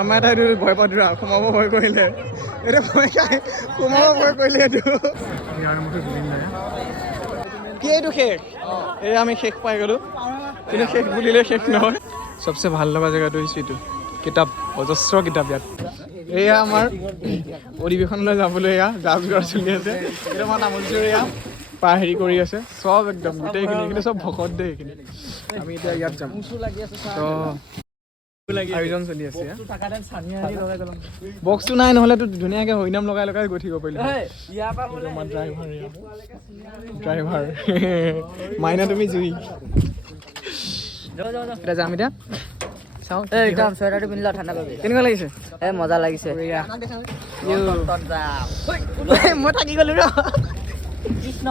আমাৰ এটা এইটো ভয় পাওঁ সোমাব ভয় কৰিলে এইটো ভয় খাই সোমাব ভয় কৰিলে এইটো কি এইটো শেষ এই আমি শেষ পাই গ'লো কিন্তু শেষ বুলিলে শেষ নহয় চবচে ভাল লগা জেগাটো হৈছে এইটো কিতাপ অজস্ৰ কিতাপ ইয়াত এয়া আমাৰ অধিৱেশনলৈ যাবলৈ এয়া যা যোগাৰ চলি আছে এইটো আমাৰ তামোলচুৰ এয়া হেৰি কৰি আছে চব একদম গোটেইখিনি এইখিনি চব ভকত দেই এইখিনি আমি এতিয়া ইয়াত যাম আয়োজন চলি আছে বক্সটো নাই নহ'লেতো ধুনীয়াকৈ হৰিনাম লগাই লগাই গৈ থাকিব পাৰিলে আমাৰ ড্ৰাইভাৰ মাইনা তুমি জুই এতিয়া যাম এতিয়া চাওঁ একদম চুৱেটাৰটো পিন্ধিলে ঠাণ্ডা পাবি কেনেকুৱা লাগিছে মজা লাগিছে মই থাকি গ'লো ৰ কৃষ্ণ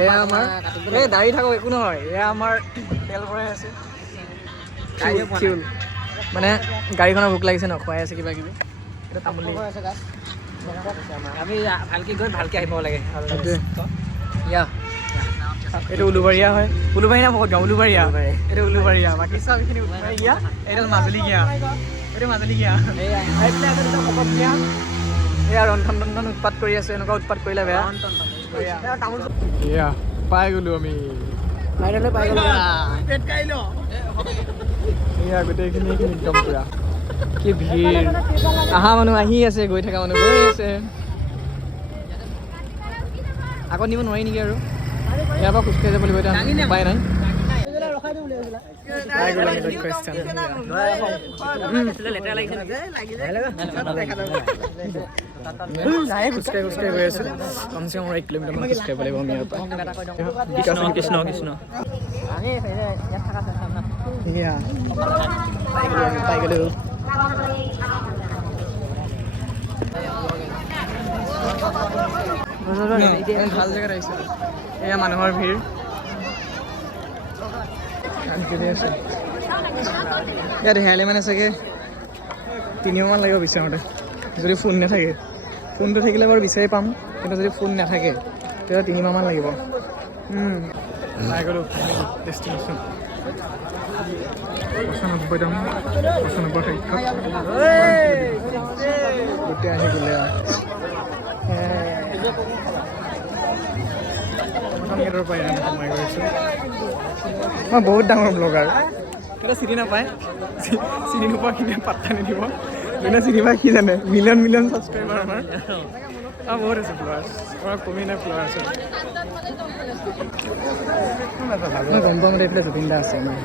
এয়া আমাৰ এই দাড়ি থাকক একো নহয় এয়া আমাৰ তেল ভৰাই আছে ফিউল মানে গাড়ীখনৰ ভোক লাগিছে ন খুৱাই আছে কিবা কিবি এটা তামোলি আমি ভালকৈ গৈ ভালকৈ আহিব লাগে ইয়া এইটো উলুবাৰীয়া হয় উলুবাৰী না বহুত গাঁও উলুবাৰীয়া এইটো উলুবাৰীয়া বাকী চব এইখিনি উলুবাৰীয়া এইডাল মাজুলী গিয়া এইটো মাজুলী গিয়া এয়া ৰন্ধন ৰন্ধন উৎপাত কৰি আছে এনেকুৱা উৎপাত কৰিলে বেয়া এয়া পাই গ'লো আমি ফাইনেলে পাই গ'লো এয়া গোটেইখিনি একদম পুৰা কি ভিৰ আহা মানুহ আহি আছে গৈ থকা মানুহ গৈ আছে আগত নিব নোৱাৰি নেকি আৰু ইয়াৰ পৰা খোজকাঢ়ি যাব লাগিব এতিয়া উপায় নাই খোজকাঢ়ি গৈ আছো কমচে কম 1 কিলোমিটাৰ মান খোজকাঢ়িব লাগিব আমি ইয়াৰ পৰা কৃষ্ণ কৃষ্ণ পাই গ'লো ভাল জেগাত আহিছে এয়া মানুহৰ ভিৰ ইয়াত হেৰালে মানে চাগে 3 মাহ লাগিব বিচাৰোঁতে যদি ফোন নাথাকে ফোনটো থাকিলে বাৰু বিচাৰি পাম কিন্তু যদি ফোন নাথাকে তেতিয়া 3 মাহমান লাগিব পাই গ'লো ডেষ্টিনেশ্যন 95 টকা 95 শিক্ষক গোটেই আহি গ'লে মই বহুত ডাঙৰ ব্লগাৰ কিবা চিনি নাপায় চিনি নোপোৱাখিনি পাত্তা নিদিব যোনে চিনি পায় কি জানে মিলিয়ন ছাবস্ক্ৰাইবাৰ আমাৰ বহুত আছে ফ্ল'ৱাৰ্ছ আমাৰ কমি নাই ফ্ল'ৱাৰ্ছ মই গম পোৱা মতে এইফালে জুবিন দা আছে আমাৰ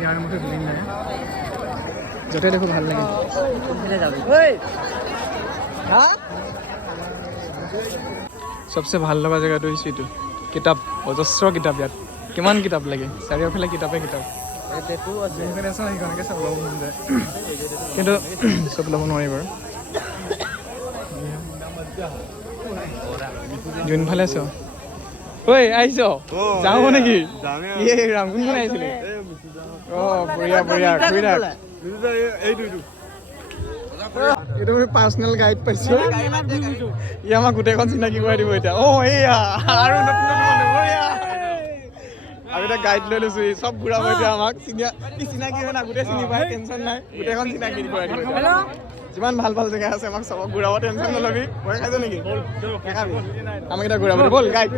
ইয়াৰ মতে জুবিন নাই য'তে দেখো ভাল লাগে চবচে ভাল লগা জেগাটো হৈছে এইটো কিতাপ অজস্ৰ কিতাপ ইয়াত কিমান কিতাপ লাগে চাৰিওফালে কিতাপে কিতাপ চব ল'ব মন যায় কিন্তু চব ল'ব নোৱাৰি বাৰু যোনফালে আছ ঐ আহিছ যাওঁ নেকি ৰাম কোনখন আহিছিলে বঢ়িয়া বঢ়িয়া ঘূৰি থাক এইটো আমি পাৰ্চনেল গাইড পাইছো ই আমাক গোটেইখন চিনাকি কৰাই দিব এতিয়া এয়া আৰু নতুন আমি এটা গাইড লৈ লৈছো চব ঘূৰাব এতিয়া আমাক চিনাকি হয় না গোটেই চিনি পায় টেনশ্যন নাই গোটেইখন চিনাকি কৰাই দিব যিমান ভাল ভাল জেগা আছে আমাক চবক ঘূৰাব টেনশ্যন নলবি ভয় খাইছ নেকি আমাক এতিয়া ঘূৰাব ব'ল গাইড